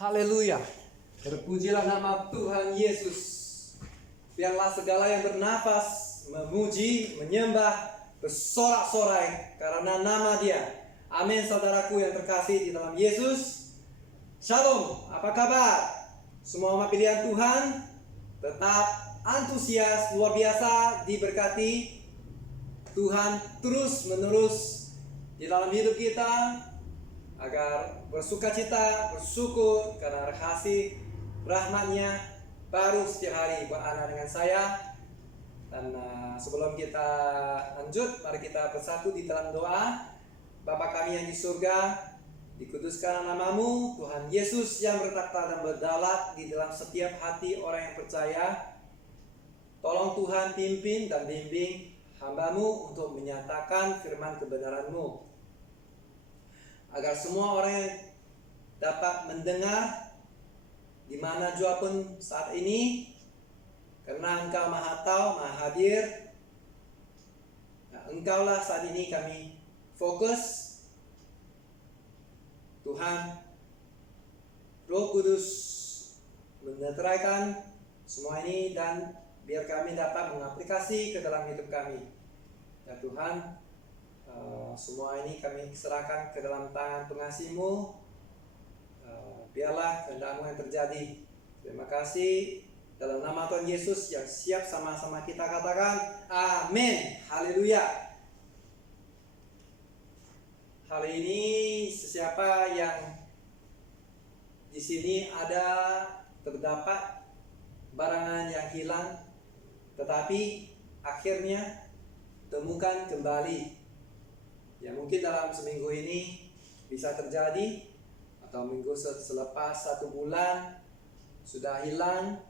Haleluya. Terpujilah nama Tuhan Yesus. Biarlah segala yang bernafas memuji, menyembah, bersorak-sorai karena nama Dia. Amin, saudaraku yang terkasih di dalam Yesus. Shalom, apa kabar? Semua umat pilihan Tuhan tetap antusias, luar biasa, diberkati. Tuhan terus menerus di dalam hidup kita, agar bersukacita, bersyukur karena kasih rahmat-Nya baru setiap hari buat anak dengan saya. Dan sebelum kita lanjut, mari kita bersatu di dalam doa. Bapa kami yang di surga, dikuduskan nama-Mu, Tuhan Yesus yang bertakhta dan berdaulat di dalam setiap hati orang yang percaya. Tolong Tuhan pimpin dan bimbing hamba-Mu untuk menyatakan firman kebenaran-Mu, agar semua orang yang dapat mendengar di mana jua pun saat ini, karena Engkau Maha Tahu, Maha Hadir. Engkaulah saat ini kami fokus. Tuhan, Roh Kudus menetraikan semua ini dan biar kami dapat mengaplikasi ke dalam hidup kami. Ya Tuhan, semua ini kami serahkan ke dalam tangan pengasih-Mu. Biarlah kehendak-Mu yang terjadi. Terima kasih dalam nama Tuhan Yesus yang siap sama-sama kita katakan amin. Haleluya. Hari ini sesiapa yang di sini terdapat barangan yang hilang, tetapi akhirnya temukan kembali. Ya mungkin dalam seminggu ini bisa terjadi, atau minggu selepas 1 bulan sudah hilang,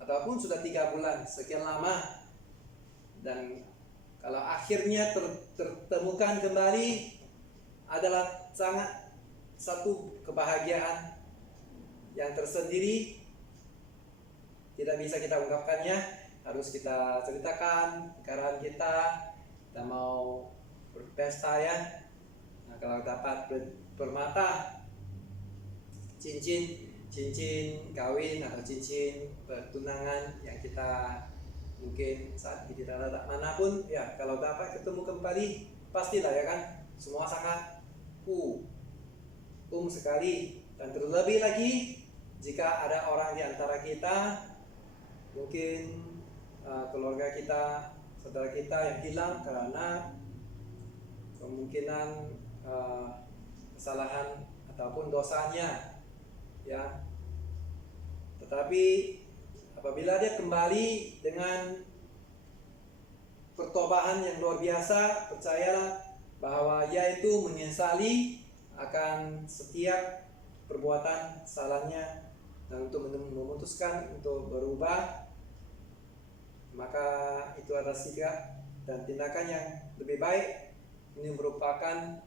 ataupun sudah 3 bulan, sekian lama. Dan kalau akhirnya tertemukan kembali, adalah sangat satu kebahagiaan yang tersendiri. Tidak bisa kita ungkapkannya, harus kita ceritakan kekarahan kita. Kita mau berpesta ya. Nah, kalau dapat permata, cincin kawin atau cincin pertunangan yang kita mungkin saat kita tidak manapun ya, kalau dapat ketemu kembali pastilah ya kan, semua sangat sekali. Dan terlebih lagi jika ada orang di antara kita, mungkin keluarga kita, saudara kita yang hilang karena kemungkinan kesalahan ataupun dosanya ya. Tetapi apabila dia kembali dengan pertobatan yang luar biasa, percayalah bahwa ia itu menyesali akan setiap perbuatan salahnya dan untuk memutuskan untuk berubah, maka itu adalah sikap dan tindakan yang lebih baik. Ini merupakan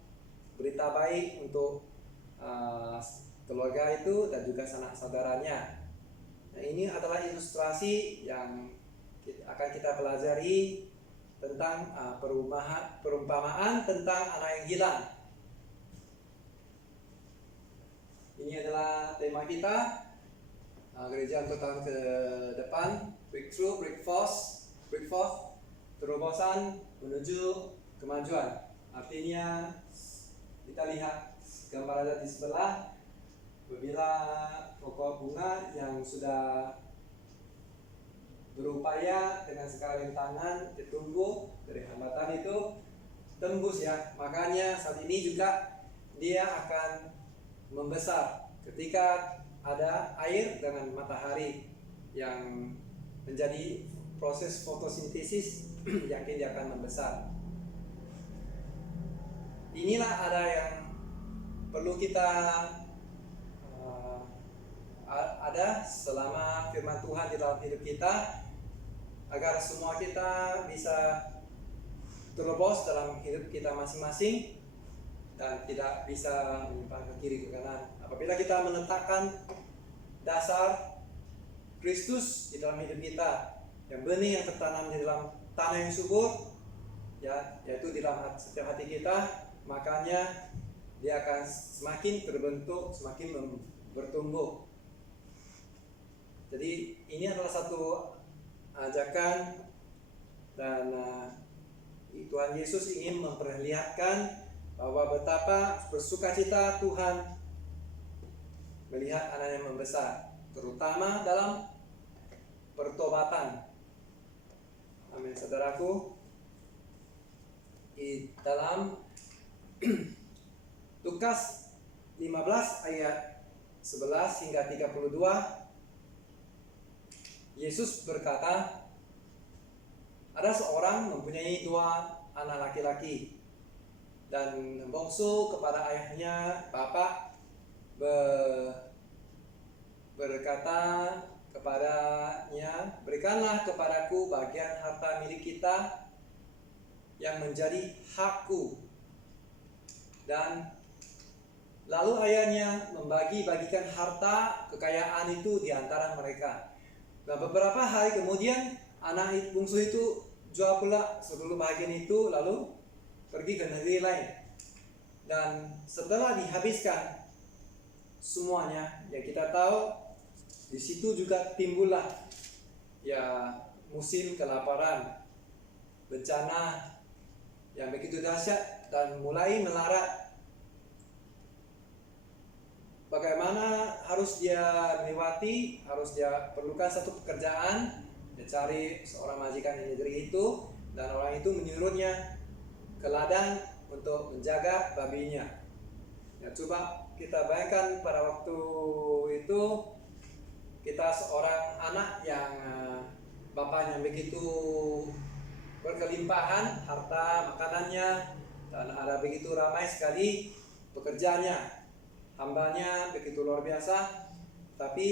berita baik untuk keluarga itu dan juga sanak saudaranya. Nah, ini adalah ilustrasi yang akan kita pelajari tentang perumpamaan tentang anak yang hilang. Ini adalah tema kita, gereja untuk tahun ke depan, breakthrough, break forth, terobosan menuju kemajuan. Artinya kita lihat gambar ada di sebelah, apabila pokok bunga yang sudah berupaya dengan segala rintangan ditumbuh dari hambatan itu tembus ya, makanya saat ini juga dia akan membesar ketika ada air dengan matahari yang menjadi proses fotosintesis. Yakin dia akan membesar. Inilah ada yang perlu kita ada selama firman Tuhan di dalam hidup kita, agar semua kita bisa terobos dalam hidup kita masing-masing dan tidak bisa menyimpang ke kiri ke kanan. Apabila kita meletakkan dasar Kristus di dalam hidup kita, yang benih yang tertanam di dalam tanah yang subur ya, yaitu di dalam setiap hati kita, makanya dia akan semakin terbentuk, semakin bertumbuh. Jadi ini adalah satu ajakan, dan Tuhan Yesus ingin memperlihatkan bahwa betapa bersukacita Tuhan melihat anaknya membesar, terutama dalam pertobatan. Amin, saudaraku. Di dalam Lukas 15 ayat 11 hingga 32, Yesus berkata, ada seorang mempunyai 2 anak laki-laki, dan bongsu kepada ayahnya bapak berkata kepadanya, berikanlah kepadaku bagian harta milik kita yang menjadi hakku. Dan lalu ayahnya membagi-bagikan harta kekayaan itu di antara mereka. Nah, beberapa hari kemudian anak bungsu itu jual pula seluruh bagian itu, lalu pergi ke negeri lain. Dan setelah dihabiskan semuanya, ya kita tahu di situ juga timbullah ya musim kelaparan, bencana yang begitu dahsyat, dan mulai melarat. Bagaimana harus dia melewati, harus dia perlukan satu pekerjaan. Dia cari seorang majikan di negeri itu, dan orang itu menyuruhnya ke ladang untuk menjaga babinya. Ya, coba kita bayangkan pada waktu itu kita seorang anak yang bapaknya begitu berkelimpahan harta makanannya, dan ada begitu ramai sekali pekerjaannya, hambanya begitu luar biasa. Tapi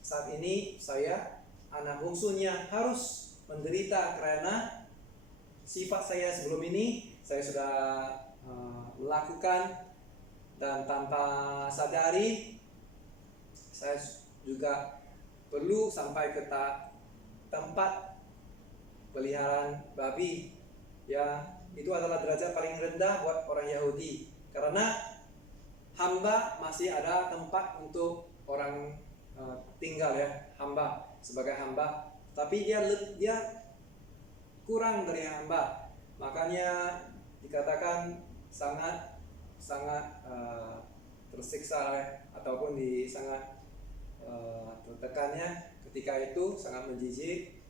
saat ini saya, anak bungsunya, harus menderita karena sifat saya sebelum ini saya sudah melakukan, dan tanpa sadari saya juga perlu sampai ke tempat peliharaan babi. Ya, itu adalah derajat paling rendah buat orang Yahudi, karena hamba masih ada tempat untuk orang tinggal, ya, hamba sebagai hamba, tapi dia kurang dari hamba. Makanya dikatakan sangat tersiksa, ataupun sangat tertekannya ketika itu, sangat menjijik.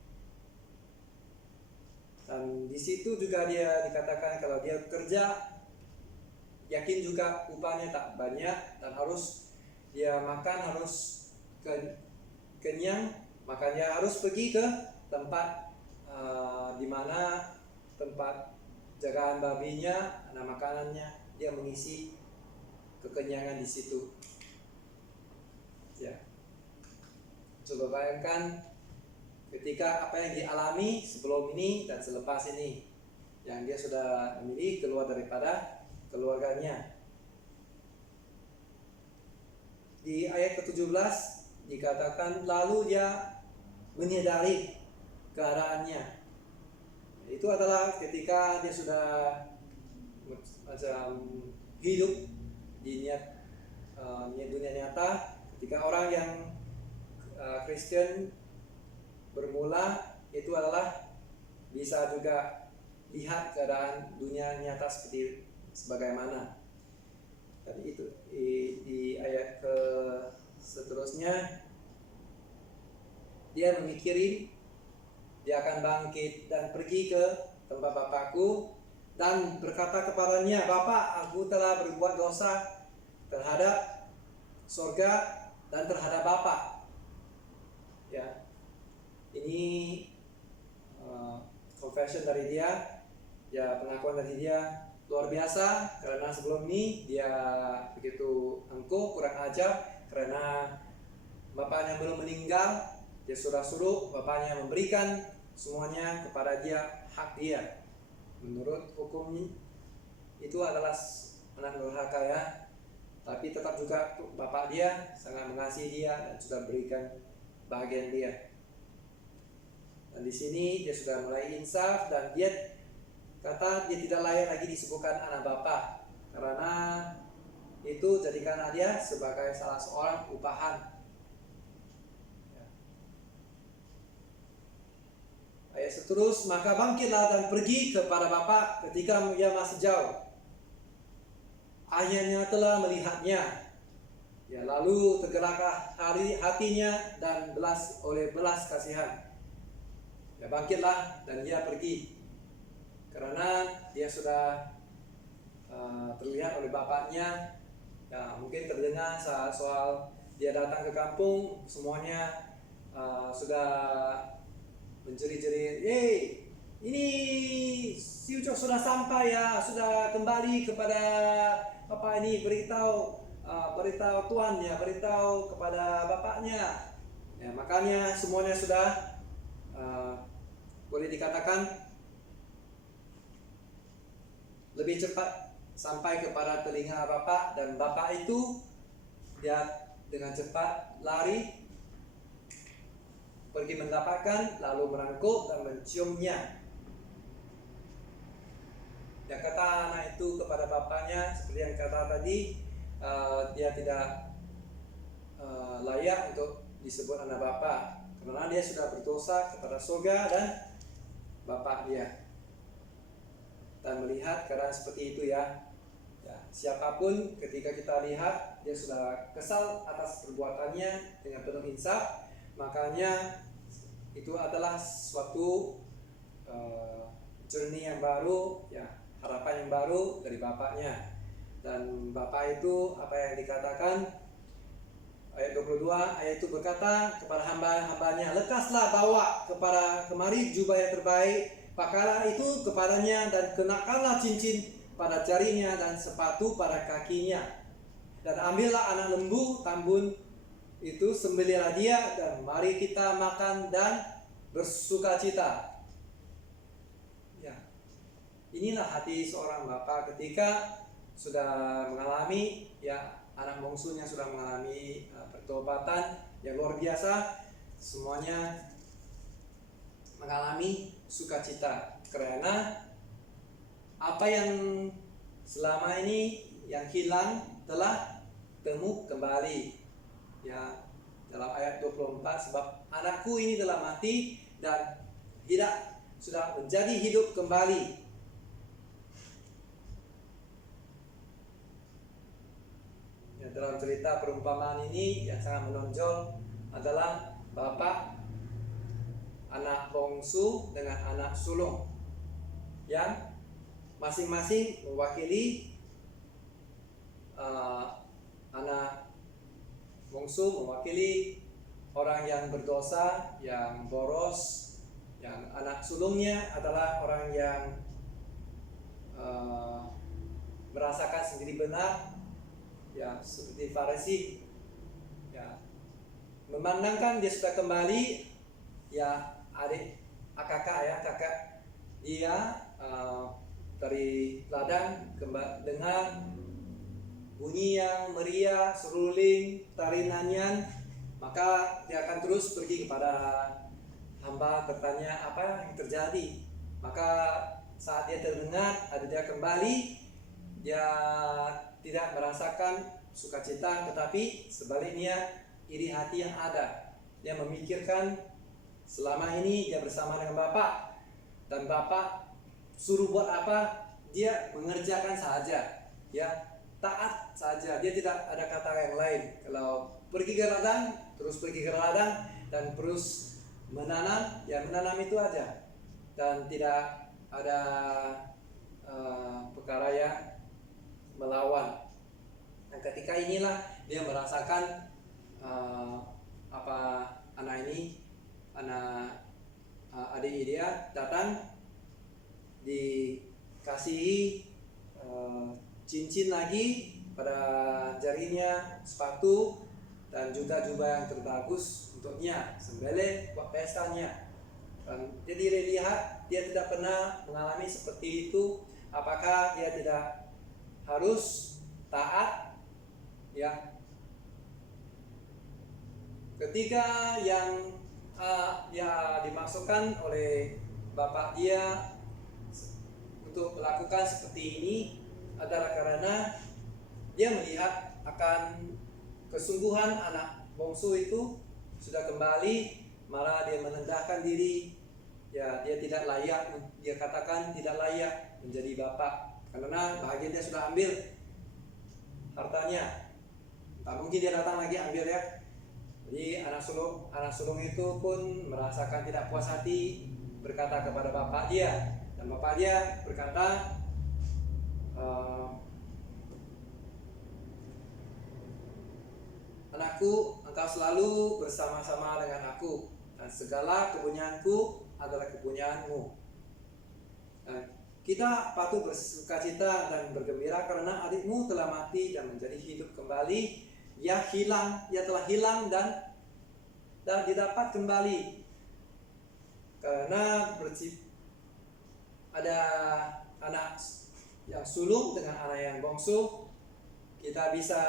Dan di situ juga dia dikatakan kalau dia bekerja, yakin juga upahnya tak banyak, dan harus dia makan harus kenyang, makanya harus pergi ke tempat di mana tempat jagaan babinya, ada makanannya, dia mengisi kekenyangan di situ. Ya, coba bayangkan ketika apa yang dialami sebelum ini dan selepas ini, yang dia sudah memilih keluar daripada keluarganya. Di ayat ke-17 dikatakan lalu dia menyadari keadaannya. Itu adalah ketika dia sudah macam hidup di dunia nyata. Ketika orang yang Kristen bermula, itu adalah bisa juga lihat keadaan dunia nyata sebagaimana. Tadi itu di ayat ke seterusnya dia memikiri dia akan bangkit dan pergi ke tempat bapakku, dan berkata kepadanya, Bapak, aku telah berbuat dosa terhadap surga dan terhadap Bapak. Ya, ini confession dari dia, ya, pengakuan dari dia luar biasa, karena sebelum ini dia begitu angkuh, kurang ajar, karena bapaknya belum meninggal. Dia sudah suruh bapaknya memberikan semuanya kepada dia, hak dia. Menurut hukum itu adalah anak durhaka, ya. Tapi tetap juga bapak dia sangat mengasihi dia dan sudah berikan bagian dia. Dan di sini dia sudah mulai insaf, dan dia kata dia tidak layak lagi disebutkan anak bapak, karena itu jadikanlah dia sebagai salah seorang upahan. Ayat seterus, maka bangkitlah dan pergi kepada bapa ketika ia masih jauh. Ayahnya telah melihatnya. Ya, lalu tergeraklah hatinya dan oleh belas kasihan. Ya, bangkitlah dan ia pergi. Karena dia sudah terlihat oleh bapaknya. Ya, mungkin terdengar soal dia datang ke kampung, semuanya sudah menjerit-jerit, ini si Ucok sudah sampai ya, sudah kembali kepada Bapak ini, beritahu Tuhan ya, beritahu kepada bapaknya. Ya, makanya semuanya sudah boleh dikatakan lebih cepat sampai kepada telinga bapak, dan bapak itu dia dengan cepat lari pergi mendapatkan, lalu merangkul dan menciumnya. Yang kata anak itu kepada bapaknya, seperti yang kata tadi, dia tidak layak untuk disebut anak bapak, karena dia sudah berdosa kepada surga dan bapak dia. Dan melihat keadaan seperti itu ya, siapapun ketika kita lihat dia sudah kesal atas perbuatannya dengan penuh insaf, makanya itu adalah suatu journey yang baru ya, harapan yang baru dari bapaknya. Dan bapak itu apa yang dikatakan ayat 22, ayat itu berkata kepada hamba-hambanya, lekaslah bawa kemari jubah yang terbaik, pakailah itu kepadanya, dan kenakanlah cincin pada jarinya dan sepatu pada kakinya, dan ambillah anak lembu tambun itu, sembelihlah dia, dan mari kita makan dan bersukacita. Ya, inilah hati seorang bapak ketika sudah mengalami ya, anak bungsunya sudah mengalami pertobatan yang luar biasa, semuanya mengalami sukacita karena apa yang selama ini yang hilang telah temu kembali. Ya, dalam ayat 24, sebab anakku ini telah mati dan sudah menjadi hidup kembali. Ya, dalam cerita perumpamaan ini yang sangat menonjol adalah bapak, anak bungsu dengan anak sulung yang masing-masing mewakili anak bungsu mewakili orang yang berdosa, yang boros, yang anak sulungnya adalah orang yang merasakan sendiri benar, ya seperti Farisi, ya memandangkan dia sudah kembali, ya kakak dia dari ladang dengan bunyi yang meriah, seruling, tari nyanyian, maka dia akan terus pergi kepada hamba bertanya apa yang terjadi. Maka saat dia terdengar ada dia kembali, dia tidak merasakan sukacita, tetapi sebaliknya iri hati yang ada. Dia memikirkan selama ini dia bersama dengan bapak, dan bapak suruh buat apa dia mengerjakan saja, ya taat saja, dia tidak ada kata yang lain. Kalau pergi ke ladang, terus pergi ke ladang, dan terus menanam, ya menanam itu aja, dan tidak ada perkara yang melawan. Dan ketika inilah dia merasakan apa anak adik dia datang dikasihi cincin lagi pada jarinya, sepatu, dan juga jubah yang terbagus untuknya, sembelih buat pestanya. Dan jadi lihat dia tidak pernah mengalami seperti itu. Apakah dia tidak harus taat? Ya, ketika yang dimasukkan oleh bapak dia untuk melakukan seperti ini adalah karena dia melihat akan kesungguhan anak bungsu itu sudah kembali, malah dia menendahkan diri. Ya, dia tidak layak, dia katakan tidak layak menjadi bapak karena bahagian dia sudah ambil hartanya. Tak mungkin dia datang lagi ambil ya. Jadi anak sulung itu pun merasakan tidak puas hati, berkata kepada bapak dia, dan bapak dia berkata, anakku, engkau selalu bersama-sama dengan aku, dan segala kepunyaanku adalah kepunyaanmu. Dan kita patut bersukacita dan bergembira karena adikmu telah mati dan menjadi hidup kembali. Ia telah hilang dan didapat kembali. Karena ada anak yang sulung dengan anak yang bungsu, kita bisa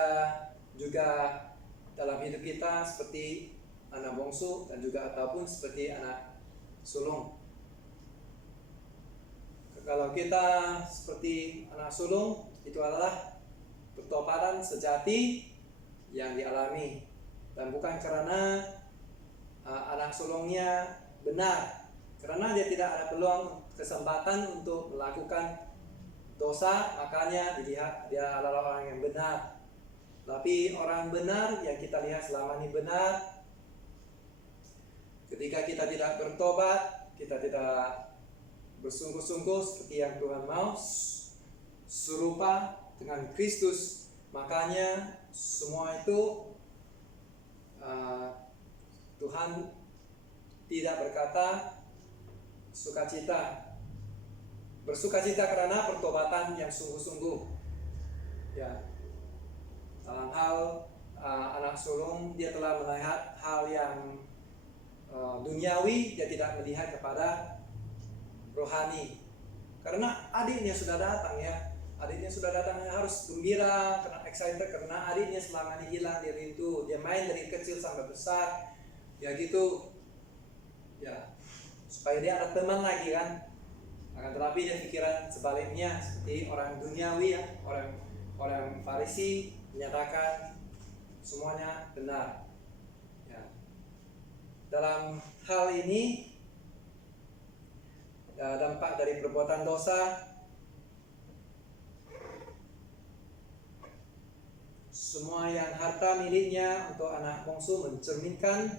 juga dalam hidup kita seperti anak bungsu dan juga ataupun seperti anak sulung. Kalau kita seperti anak sulung, itu adalah pertobatan sejati yang dialami, dan bukan karena anak sulungnya benar, karena dia tidak ada peluang kesempatan untuk melakukan dosa, makanya dilihat dia adalah orang yang benar. Tapi orang benar yang kita lihat selama ini benar, ketika kita tidak bertobat, kita tidak bersungguh-sungguh seperti yang Tuhan mau, serupa dengan Kristus, makanya semua itu Tuhan tidak berkata sukacita. Bersukacita karena pertobatan yang sungguh-sungguh. Ya, dalam hal anak sulung, dia telah melihat hal yang duniawi, dia tidak melihat kepada rohani. Karena adiknya sudah datang ya, harus gembira, karena excited karena adiknya selama ini hilang dari itu. Dia main dari kecil sampai besar, ya gitu, ya supaya dia ada teman lagi kan. Akan tetapi dia pikiran sebaliknya seperti orang duniawi ya, orang Farisi menyatakan semuanya benar. Ya. Dalam hal ini, dampak dari perbuatan dosa, semua yang harta miliknya untuk anak bungsu mencerminkan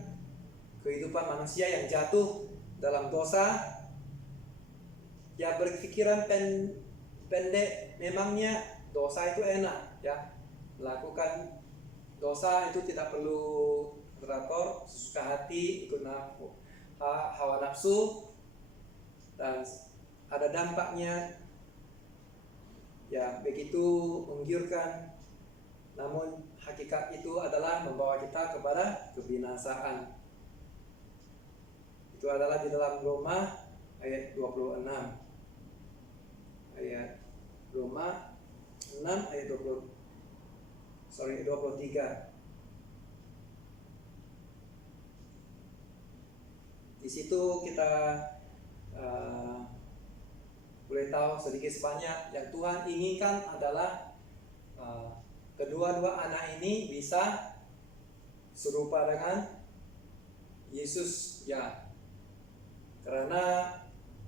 kehidupan manusia yang jatuh dalam dosa. Ya, berpikiran pendek, memangnya dosa itu enak ya, melakukan dosa itu tidak perlu teratur, sesuka hati, ikut hawa nafsu, dan ada dampaknya ya begitu menggiurkan. Namun hakikat itu adalah membawa kita kepada kebinasaan. Itu adalah di dalam Roma ayat 26. Ayat Roma 6 ayat 23. Di situ kita boleh tahu sedikit sebanyak yang Tuhan inginkan adalah kedua-dua anak ini bisa serupa dengan Yesus ya. Karena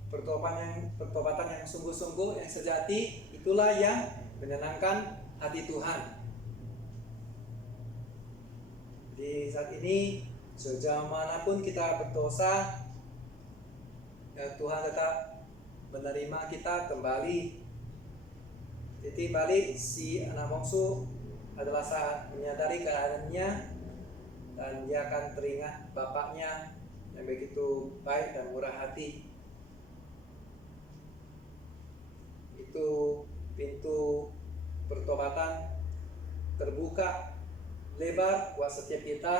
pertobatan yang sungguh-sungguh, yang sejati, itulah yang menyenangkan hati Tuhan. Di saat ini, sejauh manapun kita berdosa, ya Tuhan tetap menerima kita kembali. Titik balik si anak bungsu adalah saat menyadari keadaannya, dan dia akan teringat bapaknya yang begitu baik dan murah hati. Itu pintu pertobatan terbuka lebar buat setiap kita,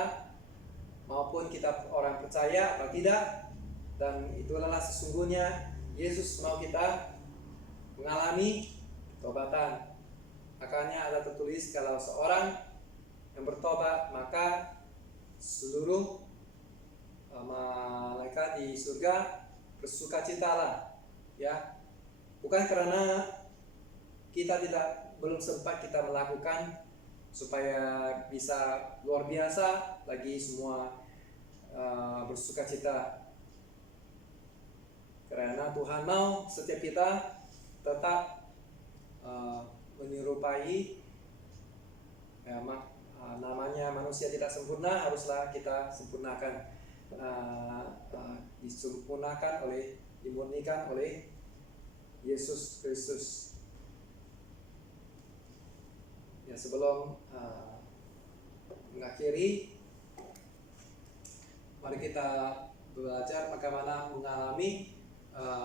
maupun kita orang percaya atau tidak. Dan itulah sesungguhnya Yesus mau kita mengalami pertobatan. Makanya ada tertulis, kalau seorang yang bertobat, maka seluruh malaikat di surga bersukacitalah ya. Bukan karena kita tidak belum sempat kita melakukan supaya bisa luar biasa lagi semua bersuka cita. Karena Tuhan mau setiap kita tetap menyerupai namanya manusia tidak sempurna, haruslah kita sempurnakan, disempurnakan dimurnikan oleh Yesus Kristus. Ya, sebelum mengakhiri, mari kita belajar bagaimana mengalami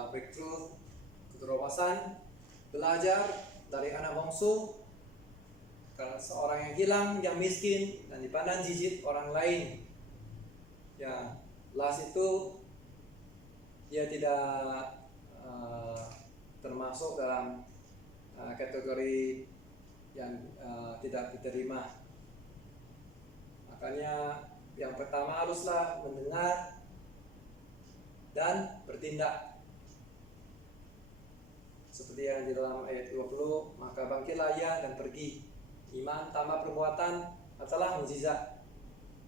breakthrough keterobosan, belajar dari anak bungsu, karena seorang yang hilang, yang miskin, dan dipandang jijik orang lain. Ya, Las itu dia tidak termasuk dalam kategori yang tidak diterima. Makanya yang pertama haruslah mendengar dan bertindak. Seperti yang di dalam ayat 20, maka bangkitlah ia dan pergi. Iman tanpa perbuatan adalah mukjizat.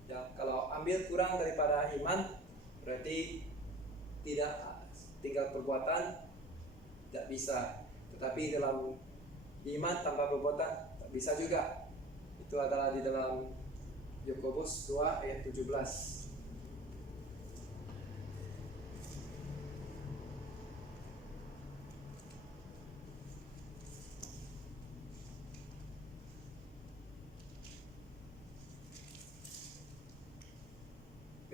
Ya, kalau ambil kurang daripada iman, berarti tidak tinggal perbuatan, tidak bisa. Tetapi dalam iman tanpa perbuatan tak bisa juga. Itu adalah di dalam Yakobus 2 ayat 17.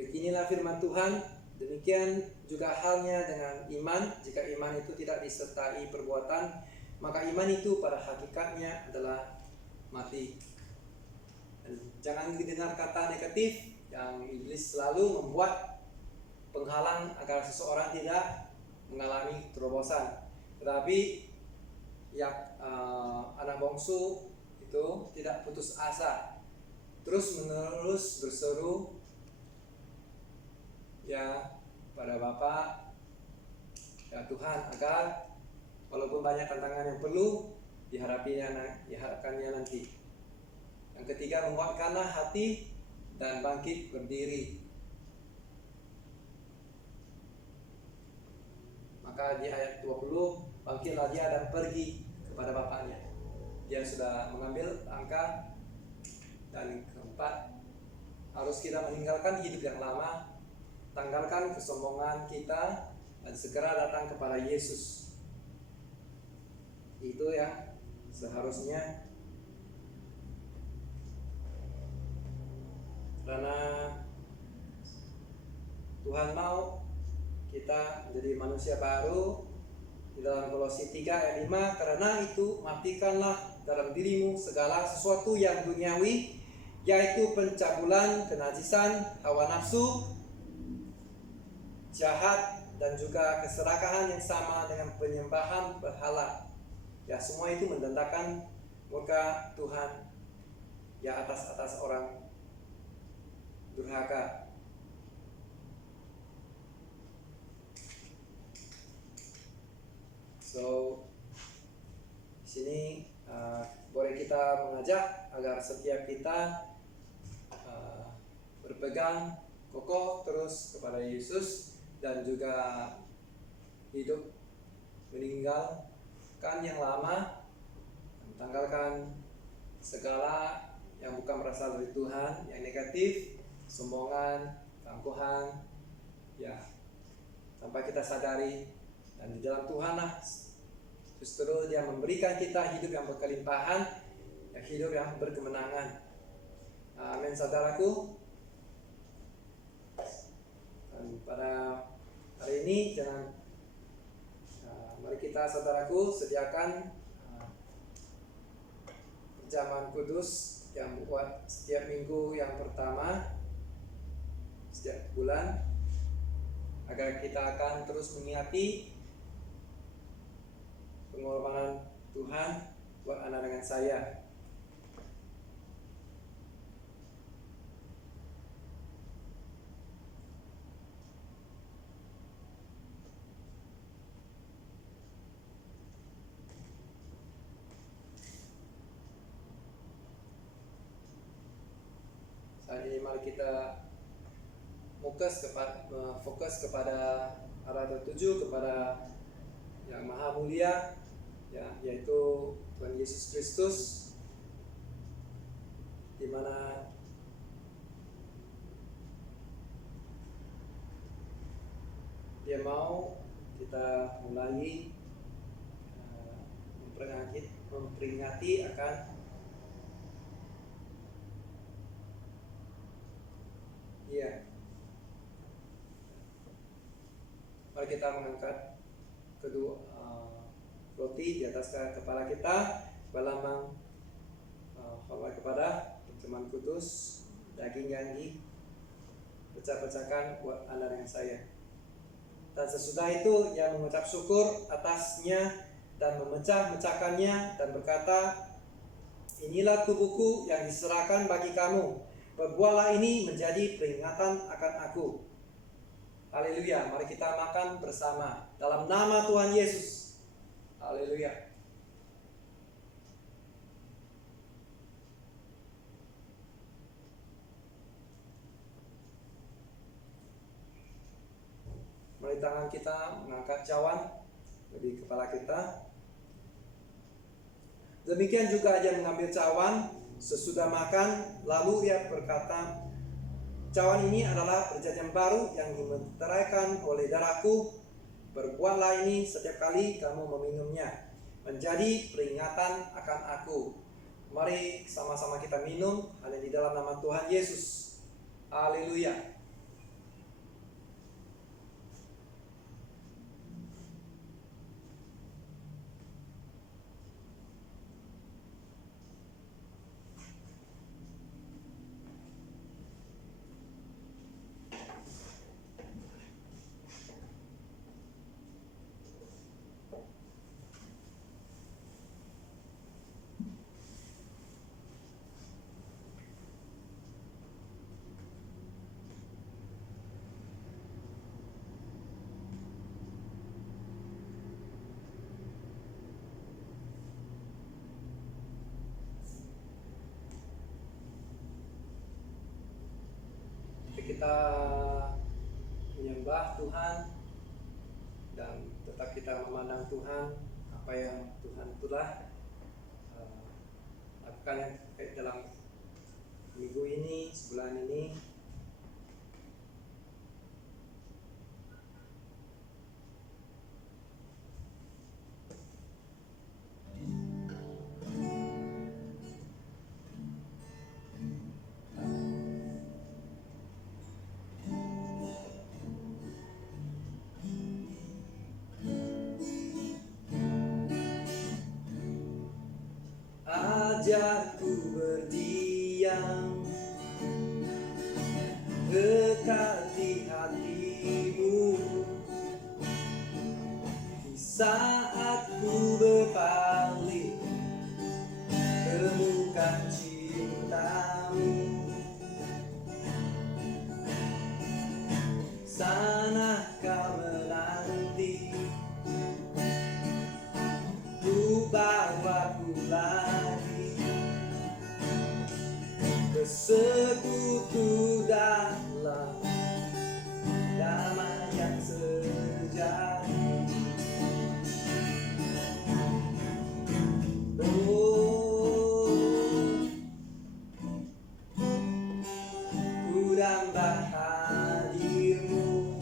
Beginilah firman Tuhan, demikian juga halnya dengan iman. Jika iman itu tidak disertai perbuatan, maka iman itu pada hakikatnya adalah mati. Dan jangan didengar kata negatif yang iblis selalu membuat penghalang agar seseorang tidak mengalami terobosan. Tetapi anak bungsu itu tidak putus asa, terus menerus berseru pada Bapa, Tuhan, agar walaupun banyak tantangan yang perlu dihadapkannya nanti. Yang ketiga, menguatkanlah hati dan bangkit berdiri. Maka di ayat 20, bangkitlah dia dan pergi kepada Bapaknya. Dia sudah mengambil langkah. Dan keempat, harus kita meninggalkan hidup yang lama, tanggalkan kesombongan kita, dan segera datang kepada Yesus. Itu yang seharusnya, karena Tuhan mau kita menjadi manusia baru. Di dalam Kolose 3 ayat 5, karena itu matikanlah dalam dirimu segala sesuatu yang duniawi, yaitu pencabulan, kenajisan, hawa nafsu, jahat, dan juga keserakahan yang sama dengan penyembahan berhala. Ya, semua itu mendatangkan murka Tuhan atas orang durhaka. So, di sini boleh kita mengajak agar setiap kita berpegang kokoh terus kepada Yesus, dan juga hidup meninggalkan yang lama, tanggalkan segala yang bukan berasal dari Tuhan, yang negatif, sombongan, keangkuhan, sampai kita sadari. Dan di dalam Tuhanlah justru Dia memberikan kita hidup yang berkelimpahan, hidup yang berkemenangan. Amin, saudaraku. Dan pada hari ini mari kita, saudaraku, sediakan perjamuan kudus yang buat setiap minggu yang pertama setiap bulan, agar kita akan terus mengingati pengorbanan Tuhan buat anak dengan saya. Dan ini mari kita fokus kepada arah tertuju kepada yang maha mulia, ya, yaitu Tuhan Yesus Kristus, di mana Dia mau kita mulai memperingati akan mari kita mengangkat kedua roti di atas kepala kita, berlambang hormat kepada firman kudus, daging yang dipecah-pecahkan buat Anda dan saya. Dan sesudah itu ia mengucap syukur atasnya dan memecah-mecahkannya dan berkata, inilah tubuhku yang diserahkan bagi kamu. Perbuatlah ini menjadi peringatan akan aku. Haleluya. Mari kita makan bersama dalam nama Tuhan Yesus. Haleluya. Mari tangan kita mengangkat cawan di kepala kita. Demikian juga ia mengambil cawan sesudah makan, lalu ia berkata, cawan ini adalah perjanjian baru yang dimeteraikan oleh darahku. Berbuatlah ini setiap kali kamu meminumnya, menjadi peringatan akan aku. Mari sama-sama kita minum hanya di dalam nama Tuhan Yesus. Haleluya. Kita menyembah Tuhan dan tetap kita memandang Tuhan, apa yang Tuhan telah lakukan dalam minggu ini, sebulan ini. Ajarku berdiam dekat di hatimu di saat ku berpaling, temukan cintamu. Sana kau menanti, ku bawa lagi bersekutu dalam damai yang sejati. Ku dambah hadirmu.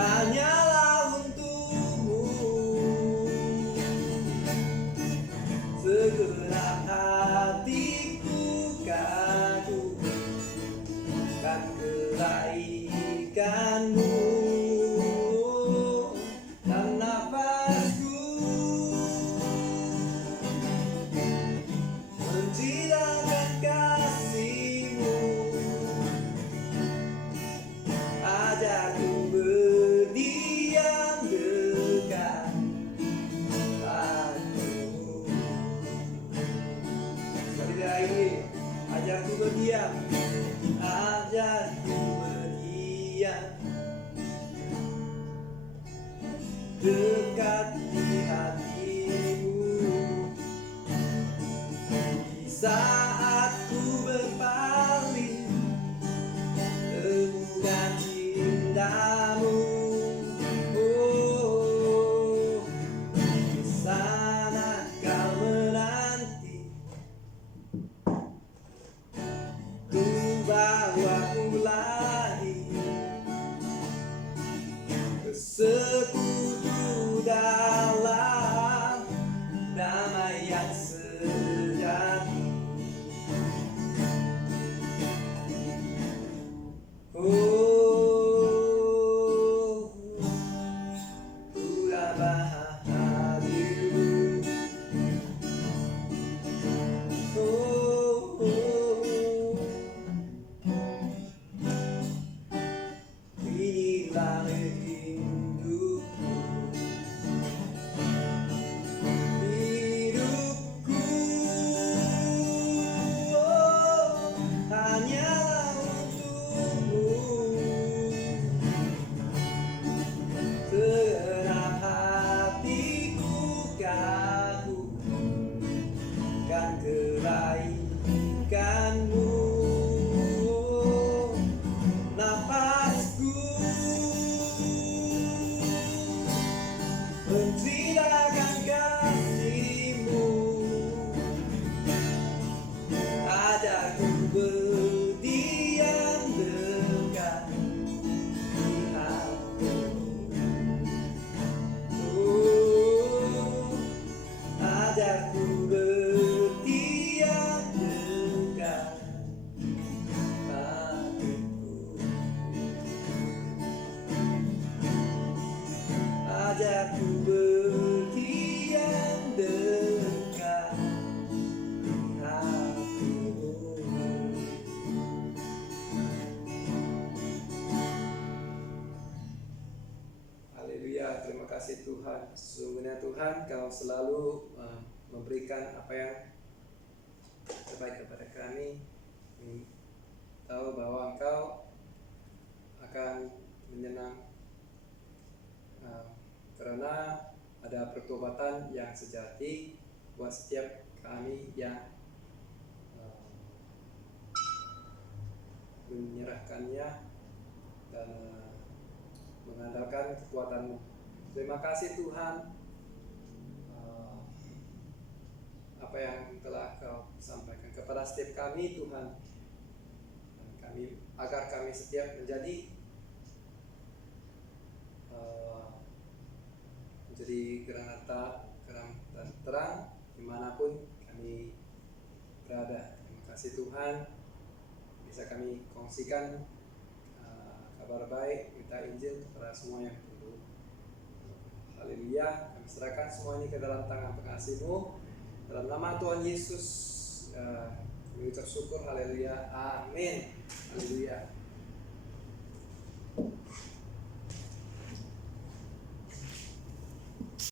Hanyalah untukmu, segera berdiam, ajarku berdiam dekat di hatimu. Di saat ku berpaling, temukan cintamu. Oh, di sana kau menanti, ku bawamu lagi ke sekutu dalam damai yang sejati. Oh, ku dapat hadirmu. Oh, inilah hidupku, hidupku, oh, hanyalah untukmu. Segenap hatiku kagumkan kebaikanmu. Napasku menceritakan kasihmu, ajarku berdiam dekat di hatimu. Oh, ajarku berdiam dekat hatiku. Ajarku berdiam dekat hatimu. Haleluya, terima kasih Tuhan. Sesungguhnya Tuhan, Kau selalu memberikan apa yang terbaik kepada kami. Kami tahu bahwa Engkau akan menyenang karena ada pertobatan yang sejati buat setiap kami yang menyerahkannya dan mengandalkan kekuatan-Mu. Terima kasih Tuhan, apa yang telah Kau sampaikan kepada setiap kami Tuhan, agar kami setiap menjadi terang dan terang dimanapun kami berada. Terima kasih Tuhan, bisa kami kongsikan kabar baik, minta Injil kepada semua yang perlu. Haleluya, kami serahkan semua ini ke dalam tangan pengasih-Mu. Dalam nama Tuhan Yesus kami ucap syukur. Haleluya, amin. Haleluya.